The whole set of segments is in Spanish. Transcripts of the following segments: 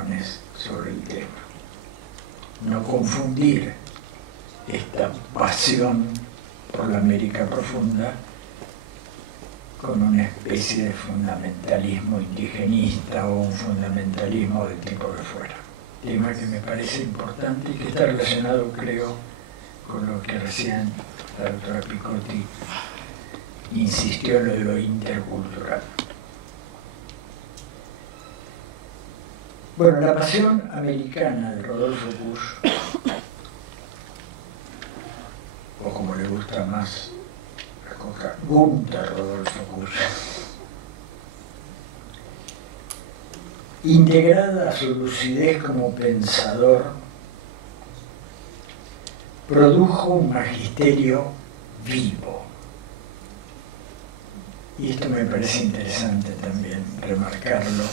opiniones sobre el tema. No confundir esta pasión por la América profunda con una especie de fundamentalismo indigenista o un fundamentalismo del tipo que fuera. Tema que me parece importante y que está relacionado, creo, con lo que recién la doctora Picotti insistió en lo de lo intercultural. Bueno, la pasión americana de Rodolfo Bush, o como le gusta más la coca, Gunther Rodolfo Bush, integrada a su lucidez como pensador, produjo un magisterio vivo. Y esto me parece interesante también remarcarlo,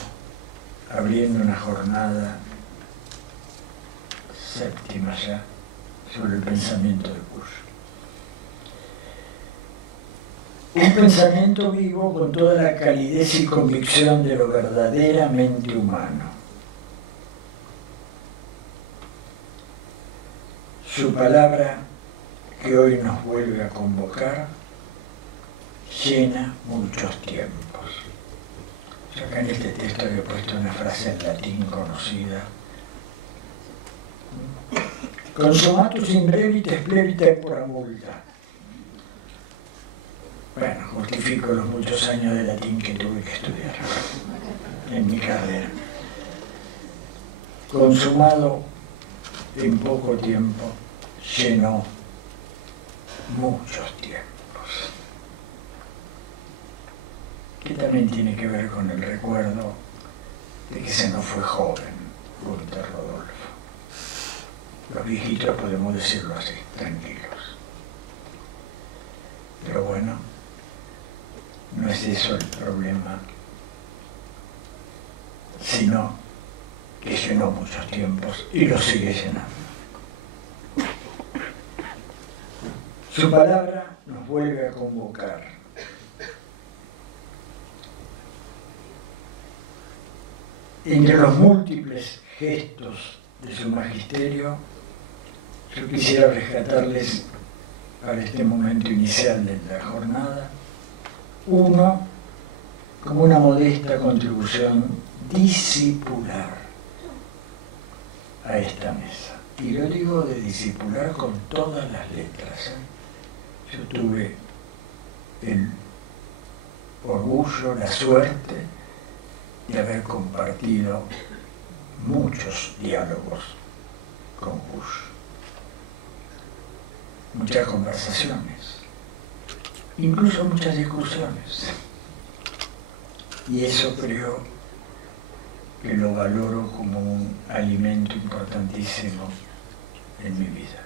abriendo una jornada séptima ya sobre el pensamiento de Bush. Un pensamiento vivo con toda la calidez y convicción de lo verdaderamente humano. Su palabra, que hoy nos vuelve a convocar, llena muchos tiempos. Yo acá en este texto había puesto una frase en latín conocida. Consumatus in brevites plebis tempora multa. Bueno, justifico los muchos años de latín que tuve que estudiar en mi carrera. Consumado en poco tiempo, llenó muchos tiempos. Que también tiene que ver con el recuerdo de que se nos fue joven, Gunther Rodolfo. Los viejitos podemos decirlo así, tranquilos. Pero bueno, no es eso el problema, sino que llenó muchos tiempos y los sigue llenando. Su palabra nos vuelve a convocar. Entre los múltiples gestos de su magisterio, yo quisiera rescatarles para este momento inicial de la jornada, uno, como una modesta contribución discipular a esta mesa. Y lo digo de discipular con todas las letras. Yo tuve el orgullo, la suerte de haber compartido muchos diálogos con Bush, muchas conversaciones, incluso muchas discusiones. Y eso creo que lo valoro como un alimento importantísimo en mi vida.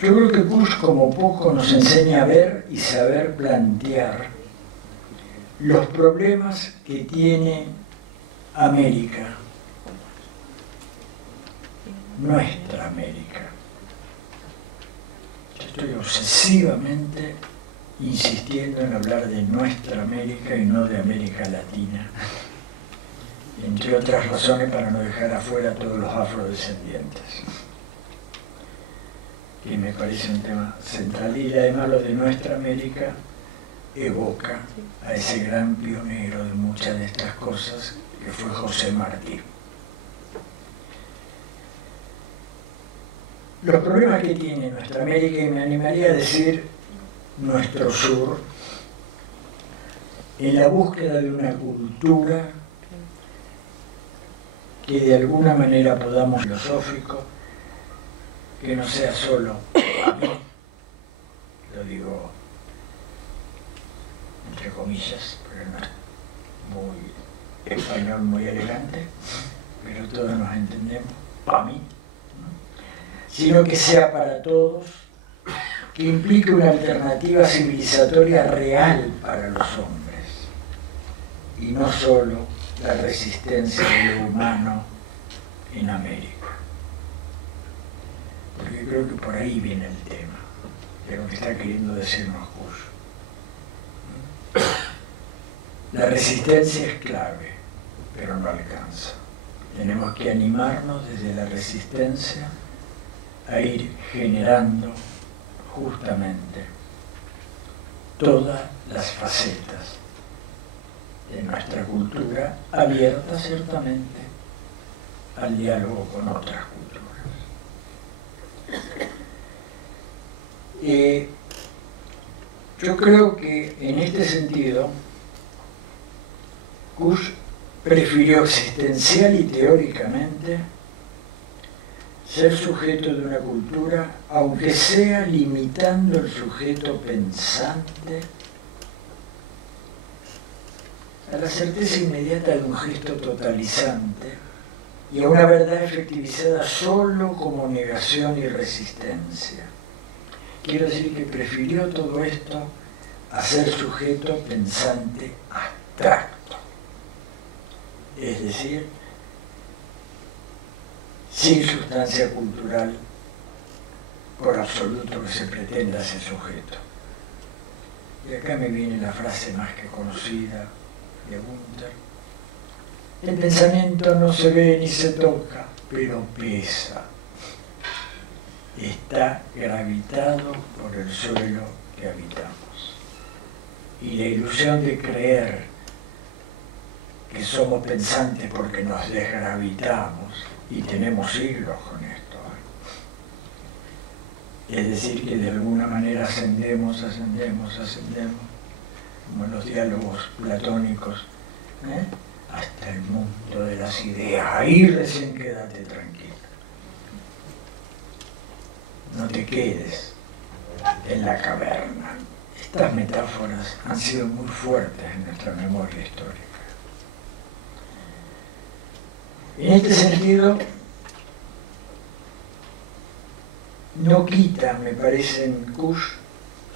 Yo creo que Bush, como poco, nos enseña a ver y saber plantear los problemas que tiene América, nuestra América. Yo estoy obsesivamente insistiendo en hablar de nuestra América y no de América Latina, entre otras razones para no dejar afuera a todos los afrodescendientes, que me parece un tema central. Y además lo de nuestra América evoca a ese gran pionero de muchas de estas cosas que fue José Martí. Los problemas que tiene nuestra América, y me animaría a decir nuestro sur, en la búsqueda de una cultura que de alguna manera podamos filosófico, que no sea solo a mí, lo digo entre comillas, pero no es muy español, muy elegante, pero todos nos entendemos, para mí, ¿no? Sino que sea para todos, que implique una alternativa civilizatoria real para los hombres, y no solo la resistencia de lo humano en América. Porque creo que por ahí viene el tema, de lo que está queriendo decirnos Bush. La resistencia es clave, pero no alcanza. Tenemos que animarnos desde la resistencia a ir generando justamente todas las facetas de nuestra cultura, abierta ciertamente al diálogo con otras culturas. Yo creo que en este sentido Kusch prefirió existencial y teóricamente ser sujeto de una cultura, aunque sea limitando el sujeto pensante a la certeza inmediata de un gesto totalizante y a una verdad efectivizada solo como negación y resistencia. Quiero decir que prefirió todo esto a ser sujeto pensante abstracto, es decir, sin sustancia cultural, por absoluto que se pretenda ese sujeto. Y acá me viene la frase más que conocida de Gunther: el pensamiento no se ve ni se toca, pero pesa. Está gravitado por el suelo que habitamos. Y la ilusión de creer que somos pensantes porque nos desgravitamos, y tenemos siglos con esto, es decir, que de alguna manera ascendemos, como en los diálogos platónicos, hasta el mundo de las ideas. Ahí recién quédate tranquilo. No te quedes en la caverna. Estas metáforas han sido muy fuertes en nuestra memoria histórica. En este sentido, no quita, me parece, en Kusch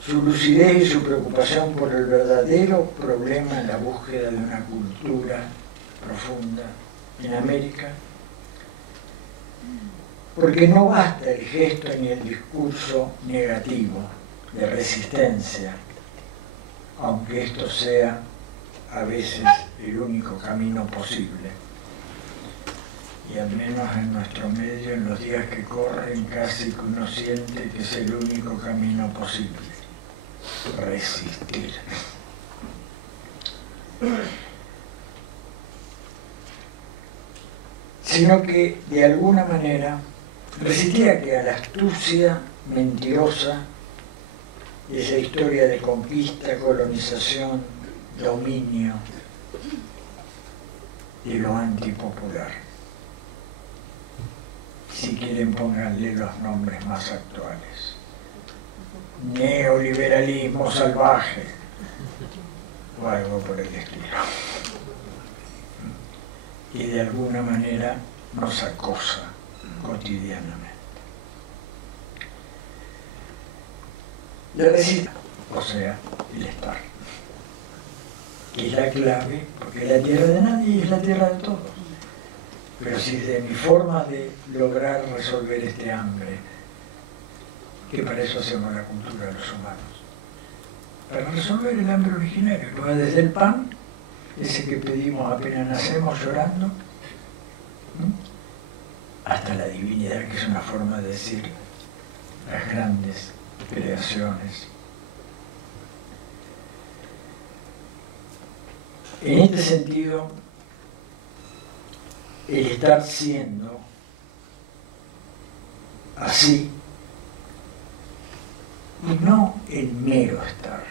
su lucidez y su preocupación por el verdadero problema en la búsqueda de una cultura profunda en América, porque no basta el gesto ni el discurso negativo de resistencia, aunque esto sea a veces el único camino posible. Y al menos en nuestro medio, en los días que corren, casi que uno siente que es el único camino posible: resistir. Sino que, de alguna manera, resistía que a la astucia mentirosa de esa historia de conquista, colonización, dominio de lo antipopular. Si quieren, pónganle los nombres más actuales: neoliberalismo salvaje o algo por el estilo. Y de alguna manera nos acosa cotidianamente. La resistencia, o sea, el estar, que es la clave, porque la tierra de nadie es la tierra de todos. Pero si de mi forma de lograr resolver este hambre, que para eso hacemos la cultura de los humanos, para resolver el hambre originario, que va desde el pan, ese que pedimos apenas nacemos llorando, hasta la divinidad, que es una forma de decir las grandes creaciones. En este sentido, el estar siendo así, y no el mero estar.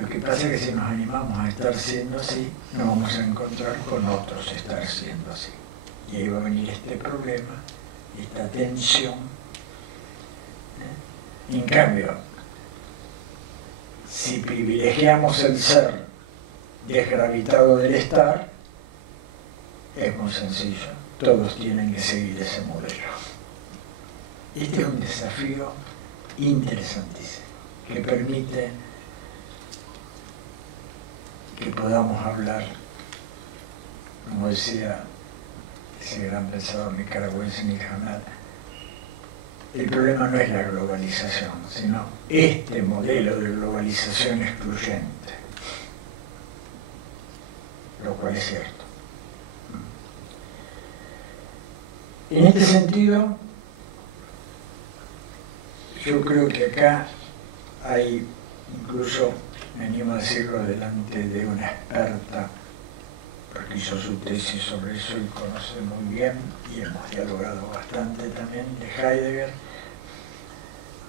Lo que pasa es que si nos animamos a estar siendo así, nos vamos a encontrar con otros estar siendo así. Y ahí va a venir este problema, esta tensión. En cambio, si privilegiamos el ser desgravitado del estar, es muy sencillo, todos tienen que seguir ese modelo. Este es un desafío interesantísimo, que permite que podamos hablar, como decía ese gran pensador nicaragüense Nick Hanna, el problema no es la globalización, sino este modelo de globalización excluyente. lo cual es cierto. En este sentido, yo creo que acá hay, incluso me animo a decirlo delante de una experta, porque hizo su tesis sobre eso y conoce muy bien, y hemos dialogado bastante también, de Heidegger,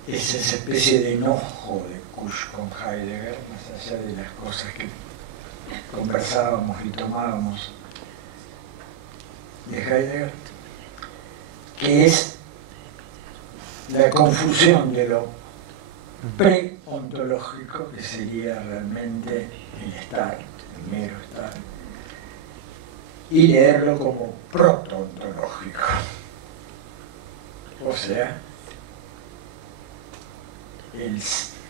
es esa especie de enojo de Kusch con Heidegger, más allá de las cosas que conversábamos y tomábamos de Heidegger, que es la confusión de lo pre-ontológico, que sería realmente el estar, el mero estar, y leerlo como proto-ontológico. O sea, el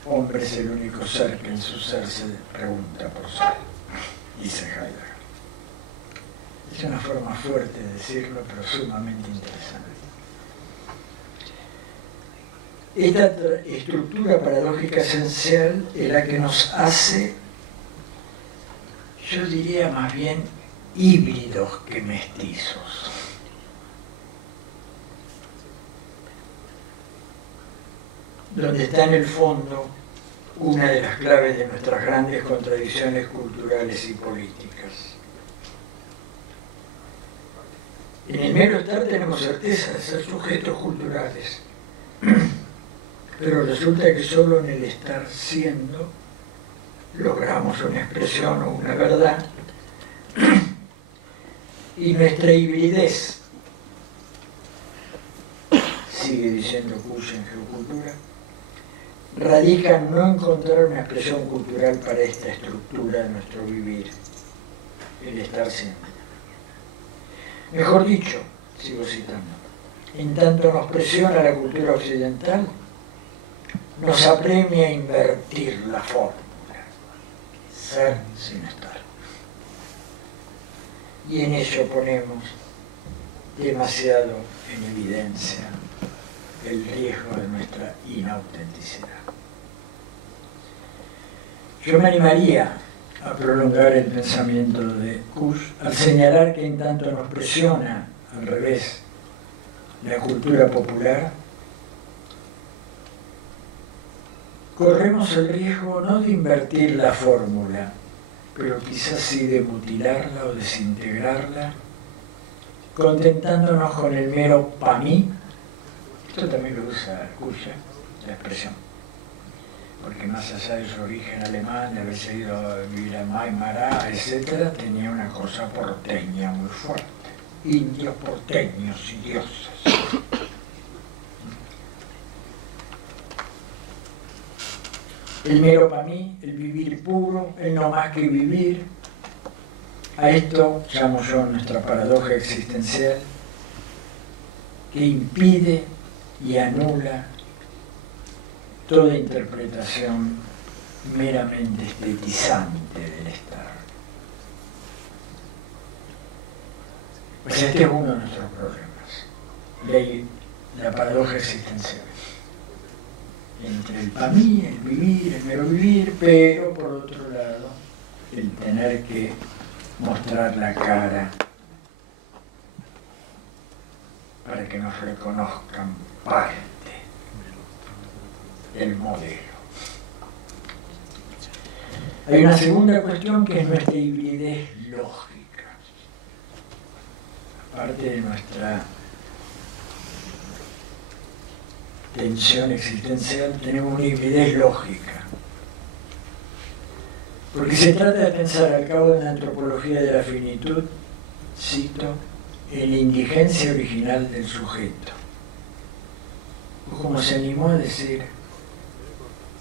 hombre es el único ser que en su ser se pregunta por ser, dice Heidegger. Es una forma fuerte de decirlo, pero sumamente interesante. Esta estructura paradójica esencial es la que nos hace, yo diría más bien, híbridos que mestizos. Donde está en el fondo una de las claves de nuestras grandes contradicciones culturales y políticas. En el mero estar tenemos certeza de ser sujetos culturales, pero resulta que solo en el estar siendo logramos una expresión o una verdad, y nuestra hibridez, sigue diciendo Kusch en Geocultura, radica en no encontrar una expresión cultural para esta estructura de nuestro vivir, el estar siendo. Mejor dicho, sigo citando, en tanto nos presiona la cultura occidental, nos apremia a invertir la fórmula, ser sin estar. Y en ello ponemos demasiado en evidencia el riesgo de nuestra inautenticidad. Yo me animaría a prolongar el pensamiento de Kusch al señalar que en tanto nos presiona, al revés, la cultura popular, corremos el riesgo no de invertir la fórmula, pero quizás sí de mutilarla o desintegrarla, contentándonos con el mero pa' mí. Esto también lo usa Kusch, la expresión, porque más allá de su origen alemán, de haberse ido a vivir a Maimará, etc., tenía una cosa porteña muy fuerte. Indios porteños y dioses. El mero para mí, el vivir puro, el no más que vivir. A esto llamo yo nuestra paradoja existencial, que impide y anula toda interpretación meramente estetizante del estar. Pues este es uno de nuestros problemas, la paradoja existencial. Entre el para mí, el vivir, el mero vivir, pero por otro lado, el tener que mostrar la cara para que nos reconozcan parte del modelo. Hay una segunda cuestión que es nuestra hibridez lógica. Aparte de nuestra tensión existencial, tenemos una hibridez lógica. Porque se trata de pensar al cabo de la antropología de la finitud, cito, en la indigencia original del sujeto. O como se animó a decir,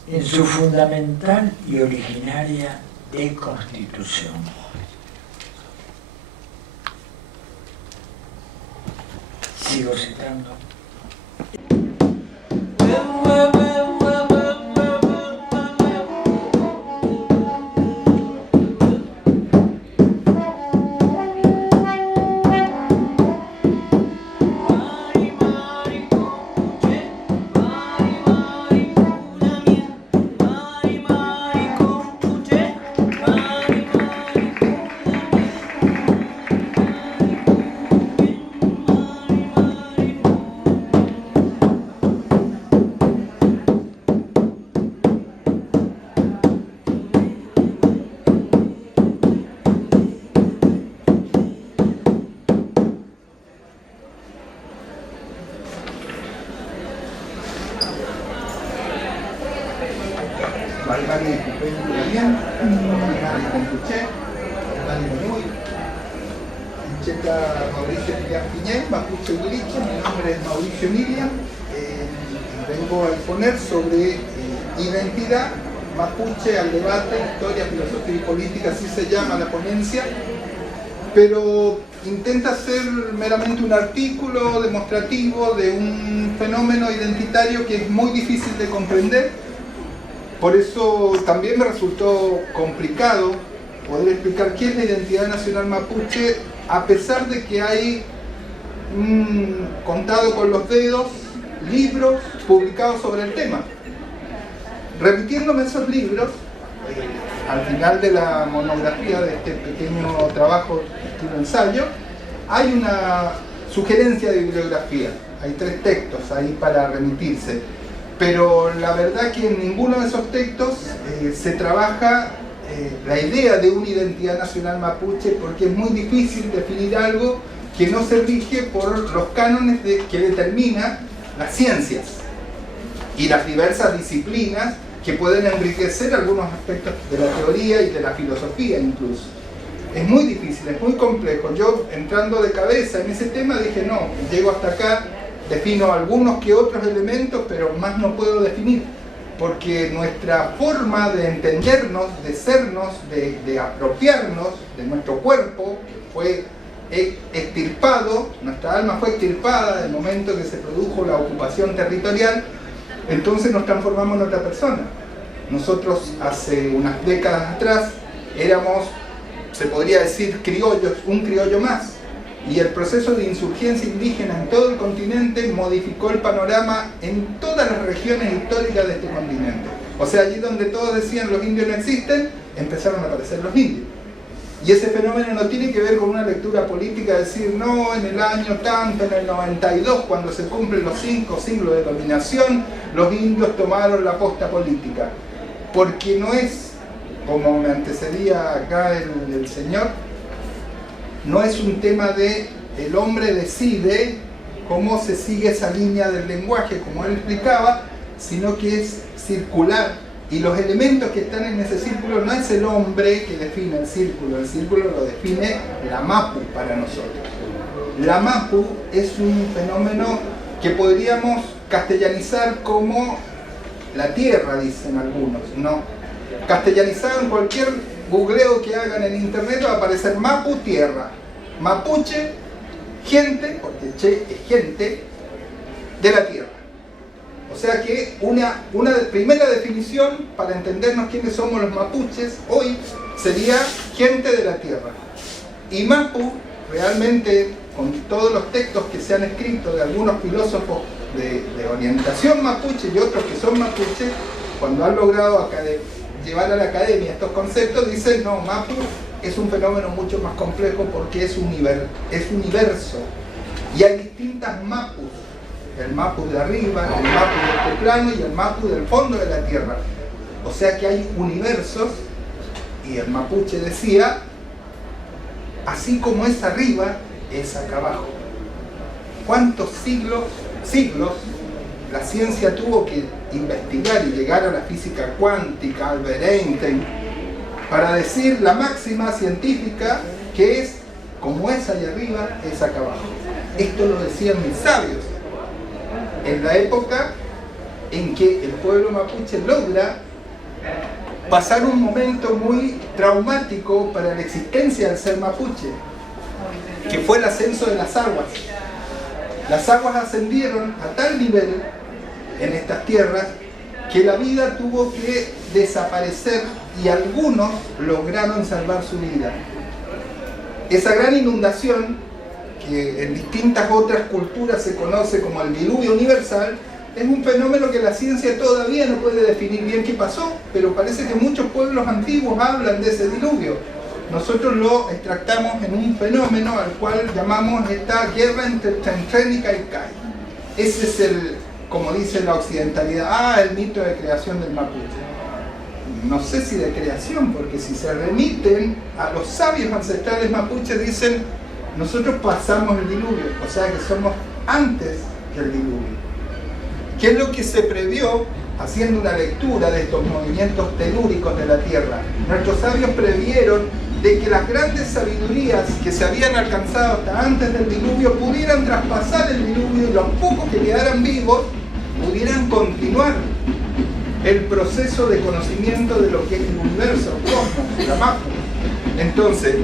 en su fundamental y originaria deconstitución. Sigo citando. originario Compuché, Dani Monuy, Checa Mauricio Miriam Piñén, Mapuche Huiriche. Mi nombre es Mauricio Miriam, vengo a exponer sobre identidad mapuche al debate, historia, filosofía y política, así se llama la ponencia, pero intenta ser meramente un artículo demostrativo de un fenómeno identitario que es muy difícil de comprender. Por eso también me resultó complicado poder explicar qué es la identidad nacional mapuche, a pesar de que hay, contado con los dedos, libros publicados sobre el tema. Remitiéndome a esos libros, al final de la monografía de este pequeño trabajo estilo ensayo, hay una sugerencia de bibliografía. Hay 3 textos ahí para remitirse. Pero la verdad que en ninguno de esos textos se trabaja la idea de una identidad nacional mapuche, porque es muy difícil definir algo que no se rige por los cánones que determinan las ciencias y las diversas disciplinas que pueden enriquecer algunos aspectos de la teoría y de la filosofía incluso. Es muy difícil, es muy complejo. Yo, entrando de cabeza en ese tema, dije no, llego hasta acá, defino algunos que otros elementos, pero más no puedo definir, porque nuestra forma de entendernos, de sernos, de apropiarnos de nuestro cuerpo, que fue extirpado, nuestra alma fue extirpada del momento que se produjo la ocupación territorial, entonces nos transformamos en otra persona. Nosotros hace unas décadas atrás éramos, se podría decir, criollos, un criollo más, y el proceso de insurgencia indígena en todo el continente modificó el panorama en todas las regiones históricas de este continente. O sea, allí donde todos decían los indios no existen, empezaron a aparecer los indios. Y ese fenómeno no tiene que ver con una lectura política, decir, no, en el año tanto, en el 92, cuando se cumplen los 5 siglos de dominación, los indios tomaron la posta política. Porque no es, como me antecedía acá el señor, no es un tema de el hombre decide cómo se sigue esa línea del lenguaje, como él explicaba, sino que es circular. Y los elementos que están en ese círculo no es el hombre que define el círculo lo define la Mapu para nosotros. La Mapu es un fenómeno que podríamos castellanizar como la tierra, dicen algunos, no. Castellanizado en cualquier googleo que hagan en internet va a aparecer Mapu, tierra. Mapuche, gente, porque che es gente, de la tierra. O sea que una primera definición para entendernos quiénes somos los mapuches hoy sería gente de la tierra. Y Mapu, realmente, con todos los textos que se han escrito de algunos filósofos de orientación mapuche y otros que son mapuches, cuando han logrado llevar a la academia estos conceptos, dicen, no, Mapu es un fenómeno mucho más complejo porque es universo. Y hay distintas Mapus. El Mapu de arriba, el Mapu de este plano y el Mapu del fondo de la tierra. O sea que hay universos, y el mapuche decía, así como es arriba, es acá abajo. ¿Cuántos siglos la ciencia tuvo que investigar y llegar a la física cuántica, Albert Einstein, para decir la máxima científica que es como es allá arriba, es acá abajo? Esto lo decían mis sabios. En la época en que el pueblo mapuche logra pasar un momento muy traumático para la existencia del ser mapuche, que fue el ascenso de las aguas. Las aguas ascendieron a tal nivel en estas tierras que la vida tuvo que desaparecer y algunos lograron salvar su vida. Esa gran inundación, que en distintas otras culturas se conoce como el diluvio universal, es un fenómeno que la ciencia todavía no puede definir bien qué pasó, pero parece que muchos pueblos antiguos hablan de ese diluvio. Nosotros lo extractamos en un fenómeno al cual llamamos esta guerra entre Tren y Caicay. Ese es como dice la occidentalidad, el mito de creación del mapuche. No sé si de creación, porque si se remiten a los sabios ancestrales mapuches, dicen, nosotros pasamos el diluvio, o sea que somos antes que el diluvio. ¿Qué es lo que se previó haciendo una lectura de estos movimientos telúricos de la Tierra, nuestros sabios previeron de que las grandes sabidurías que se habían alcanzado hasta antes del diluvio pudieran traspasar el diluvio y los pocos que quedaran vivos pudieran continuar el proceso de conocimiento de lo que es el universo, el cosmos, la máquina. Entonces,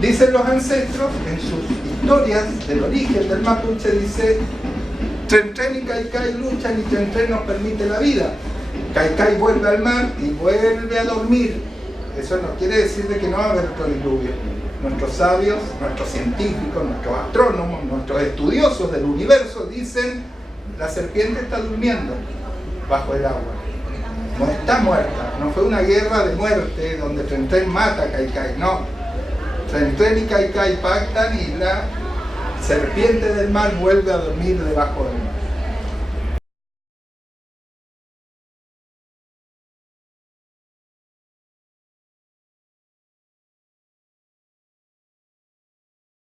dicen los ancestros en sus historias del origen del mapuche, dice: Tren Tren y Caicay luchan y Tren Tren nos permite la vida. Caicay vuelve al mar y vuelve a dormir. Eso no quiere decir de que no va a haber otro diluvio. Nuestros sabios, nuestros científicos, nuestros astrónomos, nuestros estudiosos del universo dicen: la serpiente está durmiendo bajo el agua. No está muerta, no fue una guerra de muerte donde Tren Tren mata a Caicay, no. Tren Tren y Caicay pactan y la serpiente del mar vuelve a dormir debajo del mar.